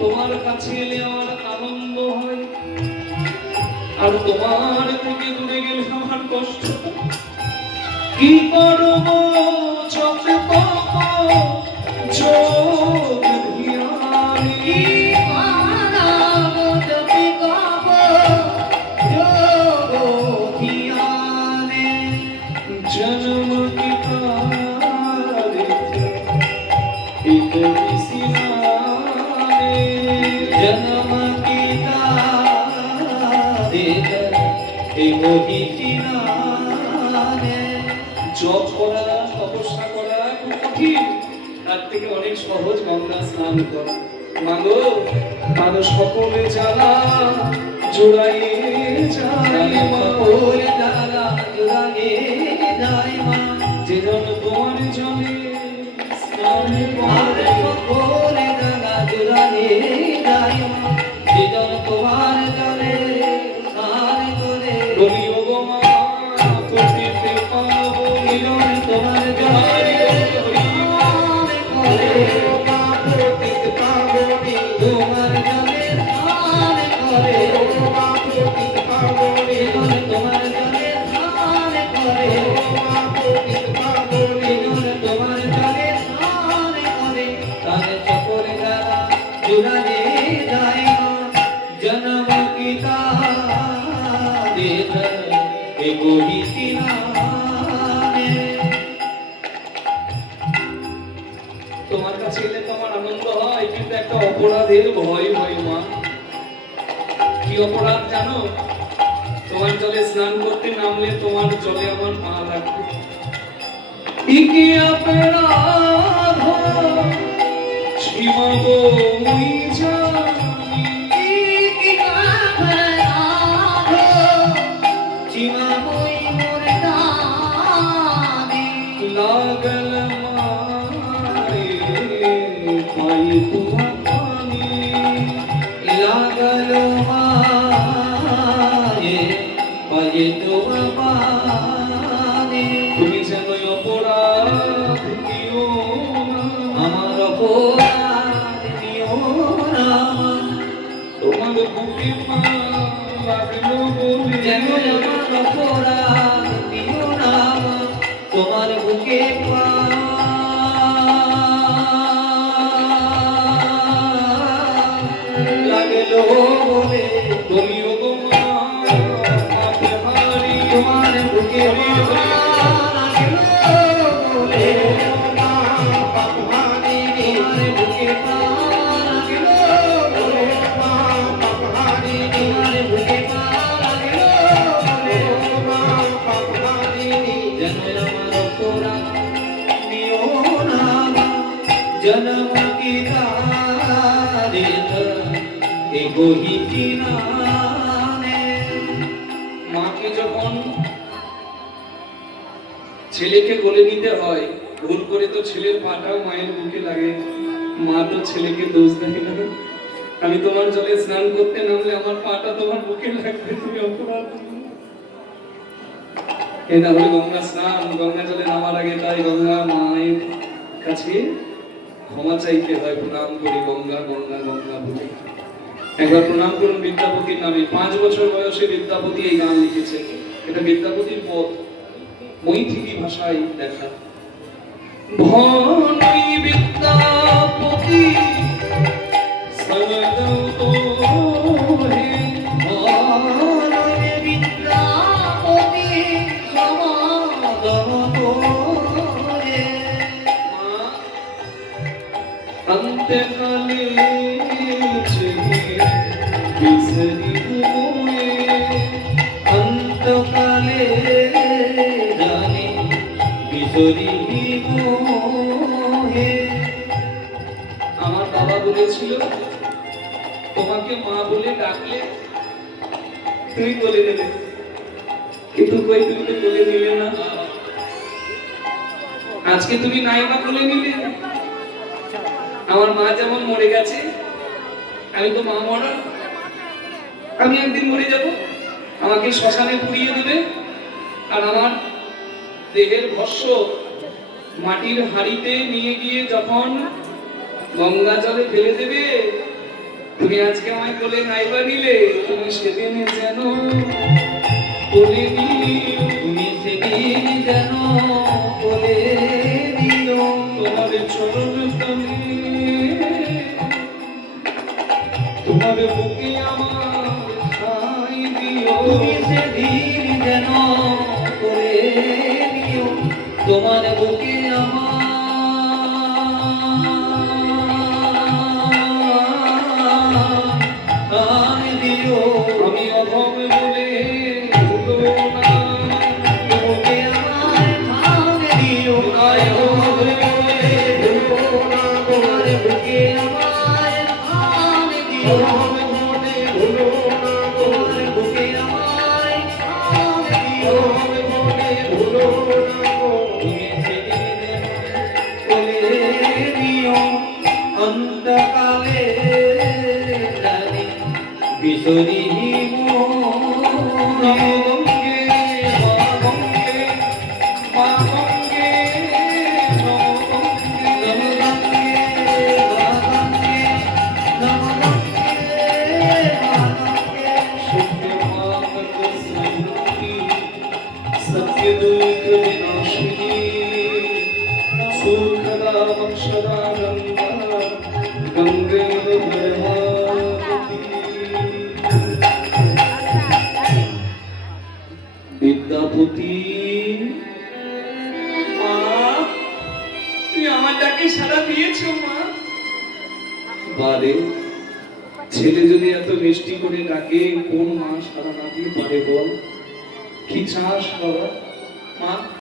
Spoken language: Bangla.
তোমার কাছে এলে আমার আনন্দ হয়, আর তোমার থেকে দূরে গেলে আমার কষ্ট। কি করব চোখে চোখ ধিয়ানে, কি মানব চোখে চোখ ধিয়ানে, জন্ম কি পারে এক বিসিনানে, জন্ম কি তারে এক বিসিনানে। জপ করা, তপস্যা করা খুব কঠিন, তার থেকে অনেক সহজ গঙ্গা স্নান করা। মাগো মানুষ সকলে জ্বালা জোড়াইয়ে যায়, সকলে জ্বালা জোড়াইয়ে যায় মা, যে জন তোমার জলে স্নান করে, সকলে জ্বালা জোড়াইয়ে যায় মা, যে জন তোমার জলে স্নান করে। বলিও গো মা করতে পাবো, তোমার জলে তোমার জলে স্নান করে, তোমার জলে স্নান করে, তোমার জলে স্নান করে, তার সকলে যারা জুড়ালে যায় মা, জন্ম কি তাদের এগোহিতি নামে। তোমার কাছে এলে তো আমার আনন্দ হয়, কিন্তু একটা অপরাধের ভয় হয় মা। কি অপরাধ জানো? তোমার জলে স্নান করতে নামলে তোমার জলে আমার পা লাগবে। কি অপরাধ সীমাবো মুই জানি, কি অপরাধ সীমাবো মোর জানি, লাগল মারে পাই তোমার পানি, লাগল মারে পাই তোমার পানি। তুমি যেন অপরাধ দিও না, আমার অপরাধ দিও না, তোমার বুকে পা লাগলো বলে, যেন আমার অপরাধ দিও না, তোমার বুকে পা লাগলো বলে। তুমিও গো মা আপহারি, তোমার বুকে পা লাগলো বলে, মা আপহারি, তোমার বুকে পা লাগলো বলে, মা আপহারি, তোমার বুকে পা লাগলো বলে, মা আপহারি। যেন আমার অপরাধ দিও না, জন্ম কি তারে এগোহিতি নামে। মাকে যখন ছেলেকে কোলে নিতে হয়, ভুল করে তো ছেলের পাটাও মায়ের বুকে লাগে, মা তো ছেলেকে দোষ দেয় না। আমি তোমার জলে স্নান করতে নামলে আমার পাটা তোমার বুকে লাগবে, তুমি অপরাধ। এটা হলো গঙ্গা স্নান। গঙ্গা জলে নামার আগে তাই গঙ্গা মায়ের কাছে ক্ষমা চাইতে হয়, প্রণাম করি গঙ্গা গঙ্গা গঙ্গা বলে। একবার প্রণাম করুন বিদ্যাপতির নামে। 5 বছর বয়সে বিদ্যাপতি এই গান লিখেছেন। এটা বিদ্যাপতির পথ, মৈথিলি ভাষায় লেখা। ভনই বিদ্যাপতি সনদৌ তোহে, ভনই বিদ্যাপতি সনদৌ তোহে। অন্তকালে বিসরি মোয়ে, অন্তকালে জানি বিসরি মোয়ে। বলেছিল তোমাকে মা বলে ডাকলে তুমি বলে দেবে, কিন্তু কই তুমি তো বলে নিলে না। আজকে তুমি নাই বা বলে নিলে। আমার মা যেমন মরে গেছে, আমি তো মা মরা, আমি একদিন মরে যাব, আমাকে শ্মশানে পুড়িয়ে দেবে, আর আমার দেহের ভস্য মাটির হাড়িতে নিয়ে গিয়ে যখন গঙ্গা জলে ফেলে দেবে, তুমি আজকে আমায় কোলে নাইবা নিলে, তুমি সেদিন যেন কোলে নিও, তুমি সেদিন যেন কোলে নিও, তোমার চরণ তলে, তোমার বুকে আমার ঠাঁই দিও, তুমি সেদিন যেন কোলে নিও, তোমার বুকে আমার আমি অধম বলে ভুলো না, তোমাকে আমায় ভাঙ দিও, অধম বলে ভুলো না, তোমার বুকে আমায় ভাঙ দিও, অধম বলে ভুলো না, তোমার বুকে আমায় ভাঙ দিও, অধম বলে ভুলো না, তুমি সেদিন কোলে দিও, অন্তকালে জানি বিসরি গঙ্গে মা গঙ্গে মা গঙ্গে নম গঙ্গে মা গঙ্গে নম গঙ্গে মা গঙ্গে সত্য মানক স্মৃতি সত্য দুঃখ বিনাশিনী সুখদা বংশদানন্দা গঙ্গে বিদ্যাপতি। মা, তুমি আমার ডাকে সাড়া দিয়েছো মা? বারে, ছেলে যদি এত মিষ্টি করে ডাকে, কোন মা সাড়া না দিয়ে পারে বল? কি চাস বাবা? মা